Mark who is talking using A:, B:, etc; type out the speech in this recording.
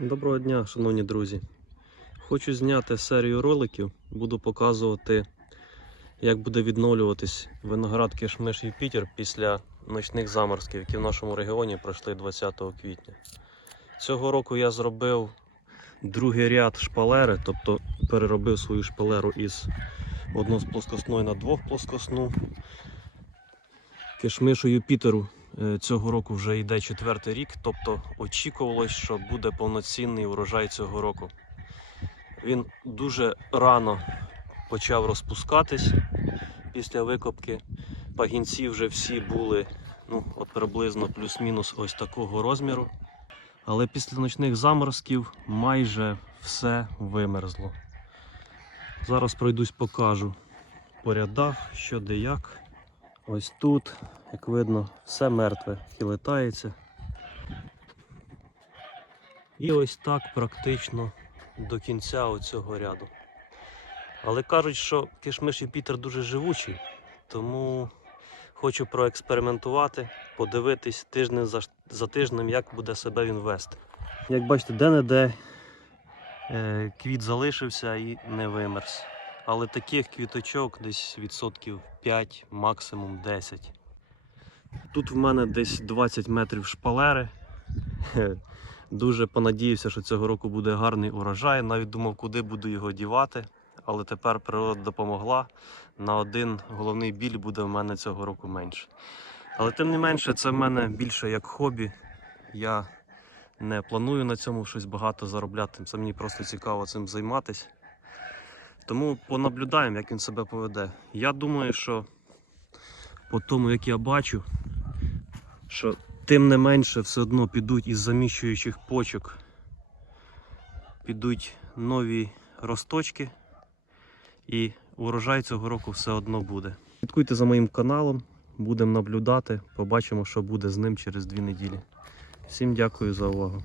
A: Доброго дня, шановні друзі. Хочу зняти серію роликів. Буду показувати, як буде відновлюватись виноград Кишмиш Юпітер після ночних заморозків, які в нашому регіоні пройшли 20 квітня. Цього року я зробив другий ряд шпалери, тобто переробив свою шпалеру із одноплоскосної на двохплоскосну. Кишмишу Юпітеру Цього року вже йде четвертий рік, тобто очікувалось, що буде повноцінний урожай цього року. Він дуже рано почав розпускатись після викопки. Пагінці вже всі були ну, от приблизно плюс-мінус ось такого розміру. Але після ночних заморозків майже все вимерзло. Зараз пройдусь покажу по рядах, що де як. Ось тут, як видно, все мертве, хилитається. І ось так практично до кінця оцього ряду. Але кажуть, що кишмиш Юпітер дуже живучий, тому хочу проекспериментувати, подивитись тиждень за, за тижнем, як буде себе він вести. Як бачите, де-не-де е, квіт залишився і не вимерз. Але таких квіточок десь відсотків 5, максимум 10. Тут в мене десь 20 метрів шпалери. Дуже понадіявся, що цього року буде гарний урожай. Навіть думав, куди буду його дівати. Але тепер природа допомогла. На один головний біль буде в мене цього року менше. Але тим не менше, це в мене більше як хобі. Я не планую на цьому щось багато заробляти. Це мені просто цікаво цим займатися. Тому понаблюдаємо, як він себе поведе. Я думаю, що по тому, як я бачу, що тим не менше все одно підуть із заміщуючих почок, підуть нові росточки, і урожай цього року все одно буде. Слідкуйте за моїм каналом, будемо наблюдати, побачимо, що буде з ним через дві неділі. Всім дякую за увагу.